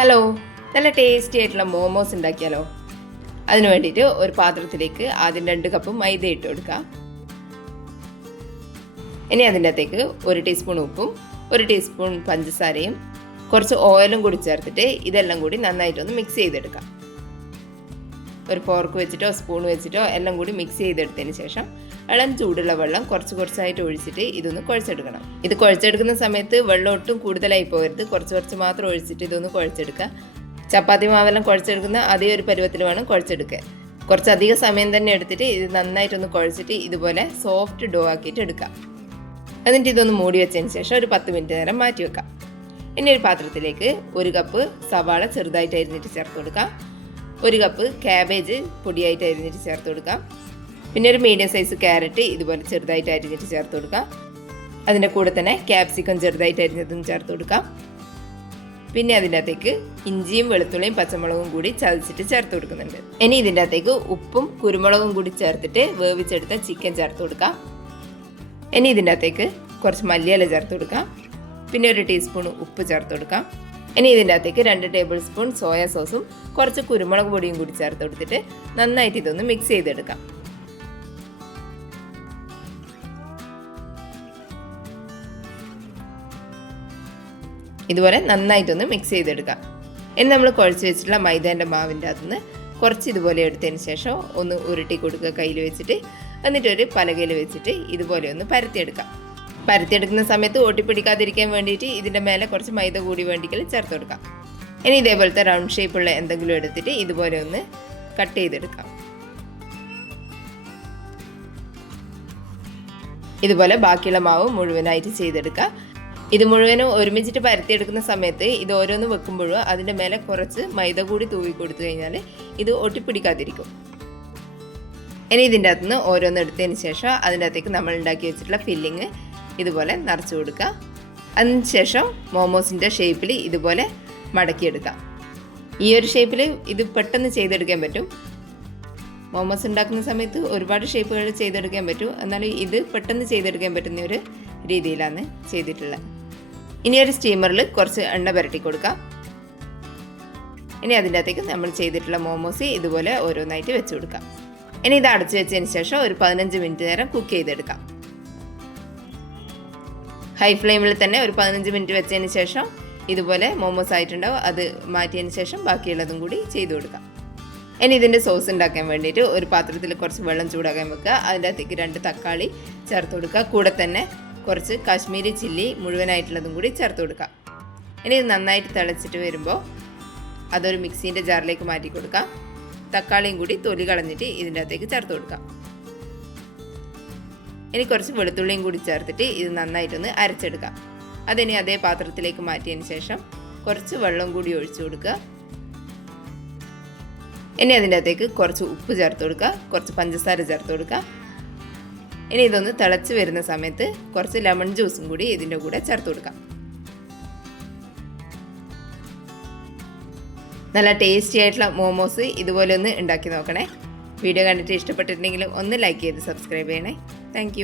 Hello, നല്ല tasty ആയിട്ടുള്ള മോമോസ് ഉണ്ടാക്കിയാലോ? അതിന് വേണ്ടിയിട്ട് ഒരു പാത്രത്തിലേക്ക് ആദ്യം 2 കപ്പ് മൈദ ഇട്ട് കൊടുക്കാം. ഇനി അതിൻ്റെ അകത്തേക്ക് 1 ടീസ്പൂൺ ഉപ്പും 1 ടീസ്പൂൺ പഞ്ചസാരയും കുറച്ച് ഓയിലും കൂടി ചേർത്തിട്ട് ഇതെല്ലാം കൂടി നന്നായിട്ടൊന്ന് മിക്സ് ചെയ്തെടുക്കാം. ഒരു ഫോർക്ക് വെച്ചിട്ടോ സ്പൂൺ വെച്ചിട്ടോ എല്ലാം കൂടി മിക്സ് ചെയ്തെടുത്തതിന് ശേഷം ഇളം ചൂടുള്ള വെള്ളം കുറച്ചായിട്ട് ഒഴിച്ചിട്ട് ഇതൊന്ന് കുഴച്ചെടുക്കണം. ഇത് കുഴച്ചെടുക്കുന്ന സമയത്ത് വെള്ളം ഒട്ടും കൂടുതലായി പോകരുത്. കുറച്ച് മാത്രം ഒഴിച്ചിട്ട് ഇതൊന്ന് കുഴച്ചെടുക്കുക. ചപ്പാത്തി മാവെല്ലാം കുഴച്ചെടുക്കുന്ന അതേ ഒരു പരുവത്തിൽ വേണം കുഴച്ചെടുക്കാൻ. കുറച്ചധികം സമയം തന്നെ എടുത്തിട്ട് ഇത് നന്നായിട്ടൊന്ന് കുഴച്ചിട്ട് ഇതുപോലെ സോഫ്റ്റ് ഡോ ആക്കിയിട്ട് എടുക്കാം. എന്നിട്ട് ഇതൊന്ന് മൂടി വെച്ചതിന് ശേഷം ഒരു 10 മിനിറ്റ് നേരം മാറ്റി വെക്കാം. ഇനി ഒരു പാത്രത്തിലേക്ക് 1 കപ്പ് സവാള ചെറുതായിട്ട് അരിഞ്ഞിട്ട് ചേർത്ത് കൊടുക്കാം. 1 കപ്പ് ക്യാബേജ് പൊടിയായിട്ട് അരിഞ്ഞിട്ട് ചേർത്ത് കൊടുക്കാം. പിന്നെ ഒരു മീഡിയം സൈസ് ക്യാരറ്റ് ഇതുപോലെ ചെറുതായിട്ട് അരിഞ്ഞിട്ട് ചേർത്ത് കൊടുക്കാം. അതിൻ്റെ കൂടെ തന്നെ ക്യാപ്സിക്കം ചെറുതായിട്ട് അരിഞ്ഞതും ചേർത്ത് കൊടുക്കാം. പിന്നെ അതിൻ്റെ അകത്തേക്ക് ഇഞ്ചിയും വെളുത്തുള്ളിയും പച്ചമുളകും കൂടി ചതച്ചിട്ട് ചേർത്ത് കൊടുക്കുന്നുണ്ട്. ഇനി ഇതിൻ്റെ അകത്തേക്ക് ഉപ്പും കുരുമുളകും കൂടി ചേർത്തിട്ട് വേവിച്ചെടുത്ത ചിക്കൻ ചേർത്ത് കൊടുക്കാം. ഇനി ഇതിൻ്റെ അകത്തേക്ക് കുറച്ച് മല്ലിയില ചേർത്ത് കൊടുക്കാം. പിന്നെ 1 ടീസ്പൂൺ ഉപ്പ് ചേർത്ത് കൊടുക്കാം. ഇനി ഇതിൻ്റെ അകത്തേക്ക് 2 ടേബിൾ സ്പൂൺ സോയാ സോസും കുറച്ച് കുരുമുളക് പൊടിയും കൂടി ചേർത്ത് കൊടുത്തിട്ട് നന്നായിട്ട് ഇതൊന്ന് മിക്സ് ചെയ്തെടുക്കാം. ഇതുപോലെ നന്നായിട്ടൊന്ന് മിക്സ് ചെയ്തെടുക്കാം. ഇനി നമ്മൾ കുഴച്ച് വെച്ചിട്ടുള്ള മൈദേൻ്റെ മാവിൻ്റെ അകത്തുനിന്ന് കുറച്ച് ഇതുപോലെ എടുത്തതിന് ശേഷം ഒന്ന് ഉരുട്ടി കൊടുക്കുക കയ്യിൽ വെച്ചിട്ട്. എന്നിട്ടൊരു പലകയിൽ വെച്ചിട്ട് ഇതുപോലെ ഒന്ന് പരത്തിയെടുക്കാം. പരത്തിയെടുക്കുന്ന സമയത്ത് ഒട്ടിപ്പിടിക്കാതിരിക്കാൻ വേണ്ടിയിട്ട് ഇതിൻ്റെ മേലെ കുറച്ച് മൈദ കൂടി വേണ്ടിക്കൽ ചേർത്ത് കൊടുക്കാം. ഇനി ഇതേപോലത്തെ റൗണ്ട് ഷേപ്പുള്ള എന്തെങ്കിലും എടുത്തിട്ട് ഇതുപോലെ ഒന്ന് കട്ട് ചെയ്തെടുക്കാം. ഇതുപോലെ ബാക്കിയുള്ള മാവ് മുഴുവനായിട്ട് ചെയ്തെടുക്കാം. ഇത് മുഴുവനും ഒരുമിച്ചിട്ട് പരത്തിയെടുക്കുന്ന സമയത്ത് ഇത് ഓരോന്ന് വെക്കുമ്പോഴും അതിൻ്റെ മേലെ കുറച്ച് മൈദ കൂടി തൂവി കൊടുത്തു കഴിഞ്ഞാൽ ഇത് ഒട്ടിപ്പിടിക്കാതിരിക്കും. ഇനി ഇതിൻ്റെ അകത്തുനിന്ന് ഓരോന്ന് എടുത്തതിന് ശേഷം അതിൻ്റെ അകത്തേക്ക് നമ്മൾ ഉണ്ടാക്കി വെച്ചിട്ടുള്ള ഫില്ലിങ് ഇതുപോലെ നിറച്ച് കൊടുക്കുക. അതിനുശേഷം മോമോസിൻ്റെ ഷേപ്പിൽ ഇതുപോലെ മടക്കിയെടുക്കാം. ഈ ഒരു ഷേപ്പിൽ ഇത് പെട്ടെന്ന് ചെയ്തെടുക്കാൻ പറ്റും. മോമോസ് ഉണ്ടാക്കുന്ന സമയത്ത് ഒരുപാട് ഷേപ്പുകൾ ചെയ്തെടുക്കാൻ പറ്റും. എന്നാലും ഇത് പെട്ടെന്ന് ചെയ്തെടുക്കാൻ പറ്റുന്ന ഒരു രീതിയിലാണ് ചെയ്തിട്ടുള്ളത്. ഇനി ഒരു സ്റ്റീമറിൽ കുറച്ച് എണ്ണ പുരട്ടി കൊടുക്കാം. ഇനി അതിൻ്റെ അകത്തേക്ക് നമ്മൾ ചെയ്തിട്ടുള്ള മോമോസ് ഇതുപോലെ ഓരോന്നായിട്ട് വെച്ച് കൊടുക്കാം. ഇനി ഇത് അടച്ചു വെച്ചതിന് ശേഷം ഒരു 15 മിനിറ്റ് നേരം കുക്ക് ചെയ്തെടുക്കാം. ഹൈ ഫ്ലെയിമിൽ തന്നെ ഒരു 15 മിനിറ്റ് വെച്ചതിന് ശേഷം ഇതുപോലെ മോമോസ് ആയിട്ടുണ്ടാവും. അത് മാറ്റിയതിന് ശേഷം ബാക്കിയുള്ളതും കൂടി ചെയ്ത് കൊടുക്കാം. ഇനി ഇതിൻ്റെ സോസ് ഉണ്ടാക്കാൻ വേണ്ടിയിട്ട് ഒരു പാത്രത്തിൽ കുറച്ച് വെള്ളം ചൂടാക്കാൻ വെക്കുക. അതിൻ്റെ അകത്തേക്ക് 2 തക്കാളി ചേർത്ത് കൊടുക്കുക. കൂടെ തന്നെ കുറച്ച് കാശ്മീരി ചില്ലി മുഴുവനായിട്ടുള്ളതും കൂടി ചേർത്ത് കൊടുക്കാം. ഇനി ഇത് നന്നായിട്ട് തിളച്ചിട്ട് വരുമ്പോൾ അതൊരു മിക്സീൻ്റെ ജാറിലേക്ക് മാറ്റി കൊടുക്കാം. തക്കാളിയും കൂടി തൊലി കളഞ്ഞിട്ട് ഇതിൻ്റെ അകത്തേക്ക് ചേർത്ത് കൊടുക്കാം. ഇനി കുറച്ച് വെളുത്തുള്ളിയും കൂടി ചേർത്തിട്ട് ഇത് നന്നായിട്ടൊന്ന് അരച്ചെടുക്കാം. അതിനി അതേ പാത്രത്തിലേക്ക് മാറ്റിയതിന് ശേഷം കുറച്ച് വെള്ളം കൂടി ഒഴിച്ചു കൊടുക്കുക. ഇനി അതിൻ്റെ അകത്തേക്ക് കുറച്ച് ഉപ്പ് ചേർത്ത് കൊടുക്കുക. കുറച്ച് പഞ്ചസാര ചേർത്ത് കൊടുക്കുക. ഇനി ഇതൊന്ന് തിളച്ച് വരുന്ന സമയത്ത് കുറച്ച് ലെമൺ ജ്യൂസും കൂടി ഇതിൻ്റെ കൂടെ ചേർത്ത് കൊടുക്കാം. നല്ല ടേസ്റ്റി ആയിട്ടുള്ള മോമോസ് ഇതുപോലെ ഒന്ന് ഉണ്ടാക്കി നോക്കണേ. വീഡിയോ കണ്ടിട്ട് ഇഷ്ടപ്പെട്ടിട്ടുണ്ടെങ്കിൽ ഒന്ന് ലൈക്ക് ചെയ്ത് സബ്സ്ക്രൈബ് ചെയ്യണേ. താങ്ക്